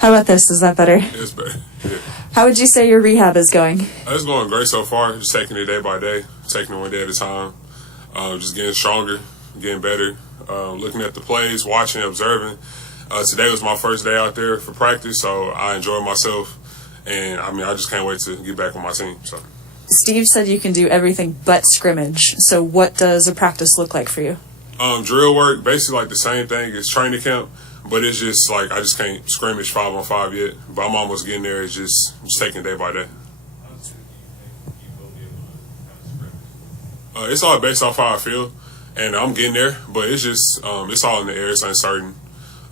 How about this? Is that better? It's better. Yeah. How would you say your rehab is going? It's going great so far. Just taking it day by day, taking it one day at a time. Just getting stronger, getting better. Looking at the plays, watching, observing. Today was my first day out there for practice, so I enjoyed myself. And, I just can't wait to get back with my team. So, Steve said you can do everything but scrimmage. So what does a practice look like for you? Drill work, basically like the same thing as training camp, but it's just like I just can't scrimmage 5-on-5 yet. But I'm almost getting there. It's just taking day by day. It's all based off how I feel, and I'm getting there. But it's just it's all in the air. It's uncertain.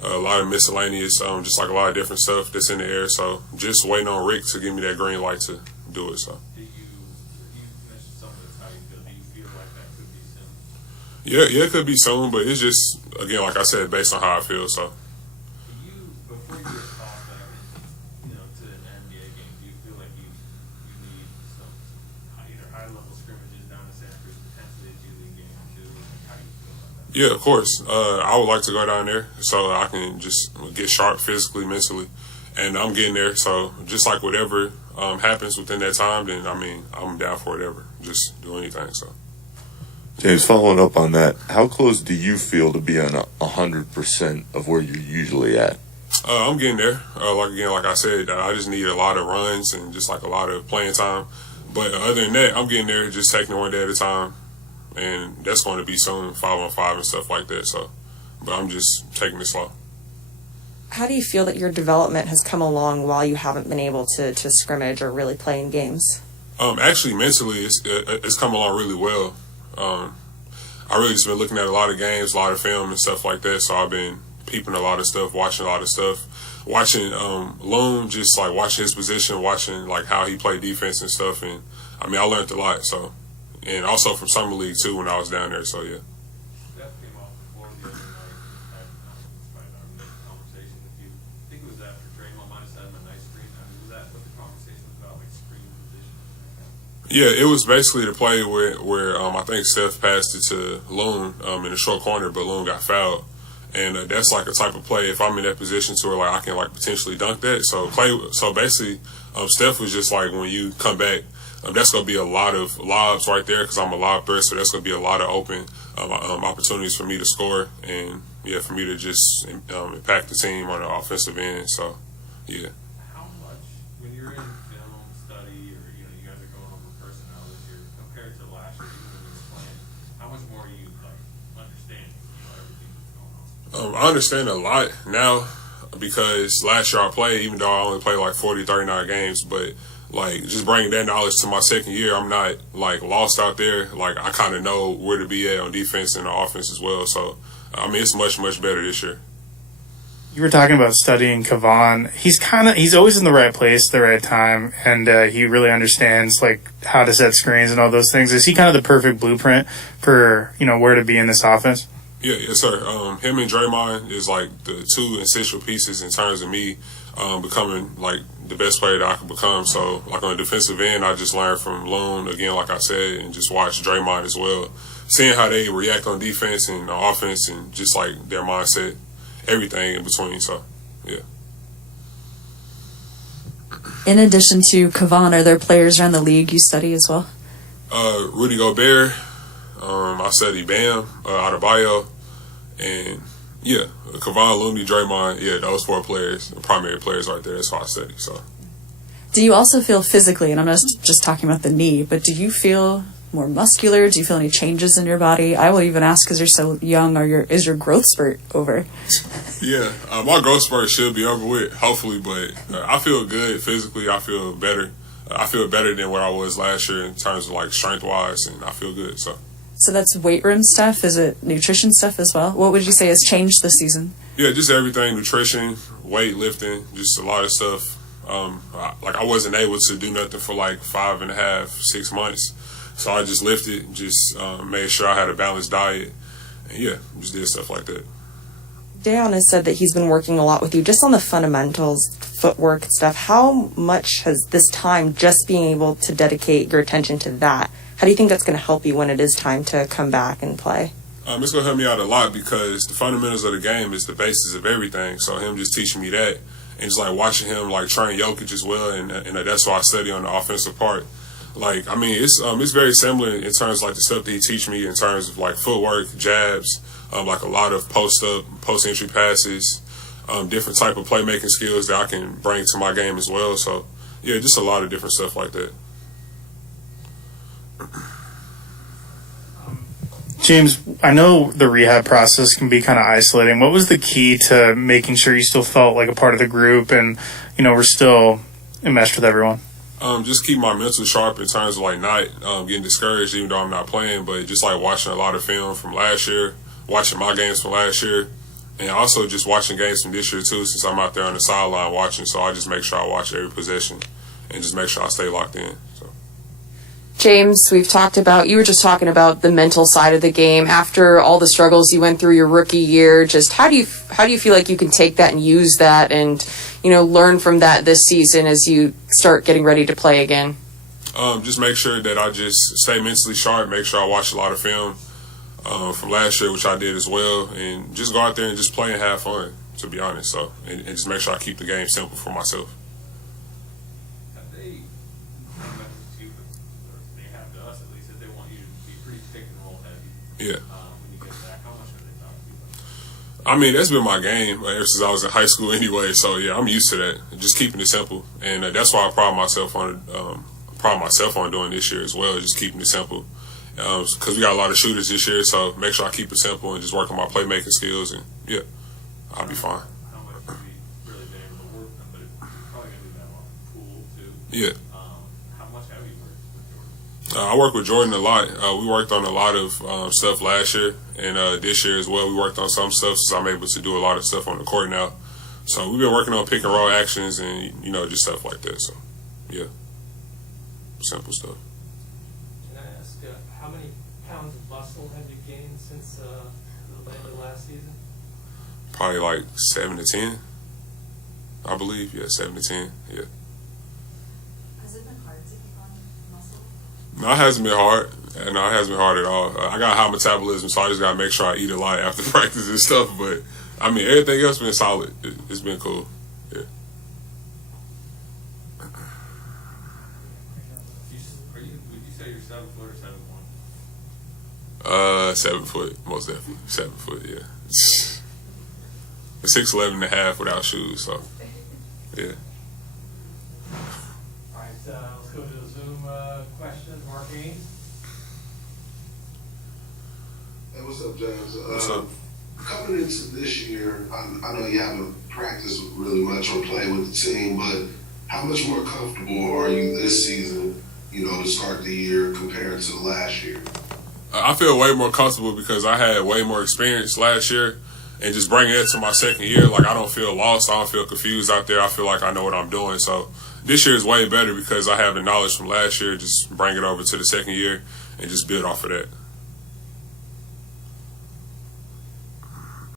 A lot of miscellaneous, just like a lot of different stuff that's in the air. So just waiting on Rick to give me that green light to do it. So. You mentioned some of this, how you feel. Do you feel like that could be soon? Yeah, it could be soon, but it's just, again, like I said, based on how I feel. So. Before you get tossed back, to an NBA game, do you feel like you need some either high level scrimmages down to Sanford, potentially a G League game too? How do you feel about that? Yeah, of course. I would like to go down there so I can just get sharp physically, mentally, and I'm getting there. So just like whatever happens within that time, then I'm down for whatever. Just do anything. So. James, following up on that, how close do you feel to be on 100% of where you're usually at? I'm getting there. Like I said, I just need a lot of runs and just like a lot of playing time. But other than that, I'm getting there, just taking it one day at a time. And that's going to be soon, 5-on-5 and stuff like that. So, but I'm just taking it slow. How do you feel that your development has come along while you haven't been able to scrimmage or really play in games? Actually, mentally, it's come along really well. I really just been looking at a lot of games, a lot of film and stuff like that. So I've been peeping a lot of stuff, watching a lot of stuff, watching Loon, just like watching his position, watching like how he played defense and stuff. And I learned a lot. So. And also from Summer League, too, when I was down there. So, yeah. That came off before the other night. I had our conversation with you. I think it was after Draymond might have set him a nice screen. Was that what the conversation was about, like screen position? Yeah, it was basically the play where I think Steph passed it to Loon in the short corner, but Loon got fouled. And that's like a type of play, if I'm in that position to where like I can like potentially dunk that. So basically, Steph was just like, when you come back, that's going to be a lot of lobs right there because I'm a lob threat, so that's going to be a lot of open opportunities for me to score and, yeah, for me to just impact the team on the offensive end. So, yeah. How much, when you're in film study or, you guys are going over personnel this year, compared to last year, even when you were playing, how much more are you, understanding, everything that's going on? I understand a lot now because last year I played, even though I only played like 40, 39 games, but like just bringing that knowledge to my second year, I'm not like lost out there. Like I kind of know where to be at on defense and the offense as well. So it's much better this year. You were talking about studying Kavan. He's always in the right place at the right time, and he really understands like how to set screens and all those things. Is he kind of the perfect blueprint for where to be in this offense? Yeah, yes, sir. Him and Draymond is like the two essential pieces in terms of me becoming like the best player that I can become. So like on the defensive end, I just learned from Loon again, like I said, and just watch Draymond as well, seeing how they react on defense and offense, and just like their mindset, everything in between. So yeah. In addition to Kavan, are there players around the league you study as well? Rudy Gobert. I study Bam, Adebayo, and yeah, Kavan, Looney, Draymond. Yeah, those four players, the primary players right there. That's how I study. So, do you also feel physically, and I'm not just talking about the knee, but do you feel more muscular? Do you feel any changes in your body? I will even ask because you're so young. Is your growth spurt over? Yeah, my growth spurt should be over with, hopefully, but I feel good physically. I feel better. I feel better than what I was last year in terms of like strength wise, and I feel good. So that's weight room stuff? Is it nutrition stuff as well? What would you say has changed this season? Yeah, just everything. Nutrition, weight lifting, just a lot of stuff. I wasn't able to do nothing for like 5.5, 6 months. So I just lifted, just made sure I had a balanced diet. And yeah, just did stuff like that. Dayon has said that he's been working a lot with you just on the fundamentals, footwork and stuff. How much has this time just being able to dedicate your attention to that? How do you think that's going to help you when it is time to come back and play? It's going to help me out a lot because the fundamentals of the game is the basis of everything. So him just teaching me that and just like watching him like train Jokic as well, and that's why I study on the offensive part. Like, I mean, it's very similar in terms of like the stuff that he teach me in terms of like footwork, jabs, like a lot of post entry passes, different type of playmaking skills that I can bring to my game as well. So yeah, just a lot of different stuff like that. James, I know the rehab process can be kind of isolating. What was the key to making sure you still felt like a part of the group and, we're still enmeshed with everyone? Just keep my mental sharp in terms of like not getting discouraged even though I'm not playing, but just like watching a lot of film from last year, watching my games from last year, and also just watching games from this year too, since I'm out there on the sideline watching. So I just make sure I watch every possession and just make sure I stay locked in. So. James, you were just talking about the mental side of the game. After all the struggles you went through your rookie year, just how do you feel like you can take that and use that and, learn from that this season as you start getting ready to play again? Just make sure that I just stay mentally sharp, make sure I watch a lot of film from last year, which I did as well, and just go out there and just play and have fun, to be honest. So, and just make sure I keep the game simple for myself. Have they have to us at least, that they want you to be pretty pick and roll heavy? Yeah. When you get back, how much have they talked to you about that? I mean, that's been my game ever since I was in high school anyway. So yeah, I'm used to that. Just keeping it simple, and that's why I pride myself on doing this year as well. Just keeping it simple, because we got a lot of shooters this year. So make sure I keep it simple and just work on my playmaking skills, and yeah, I'll be fine. How much have you really been able to work them? But it's probably going to be that long pool too. Yeah. How much have you worked with Jordan? I work with Jordan a lot. We worked on a lot of stuff last year, and this year as well. We worked on some stuff, so I'm able to do a lot of stuff on the court now. So we've been working on pick and roll actions and just stuff like that. So yeah, simple stuff. Can I ask, how many pounds of muscle have you gained since the end of last season? Probably like 7 to 10, I believe. Yeah, 7 to 10. Yeah. Has it been hard to keep on muscle? No, it hasn't been hard. No, it hasn't been hard at all. I got high metabolism, so I just got to make sure I eat a lot after practice and stuff. But, I mean, everything else been solid. It's been cool. Yeah. Would you say you're 7 foot or 7'1"? 7 foot, most definitely. 7 foot, yeah. 6'11" and a half without shoes, so, yeah. All right, let's go to the Zoom questions. Mark Ames. Hey, what's up, James? What's up? Coming into this year, I know you haven't practiced really much or played with the team, but how much more comfortable are you this season, to start the year compared to last year? I feel way more comfortable because I had way more experience last year, and just bringing it to my second year, like I don't feel lost, I don't feel confused out there. I feel like I know what I'm doing. So this year is way better because I have the knowledge from last year. Just bring it over to the second year and just build off of that.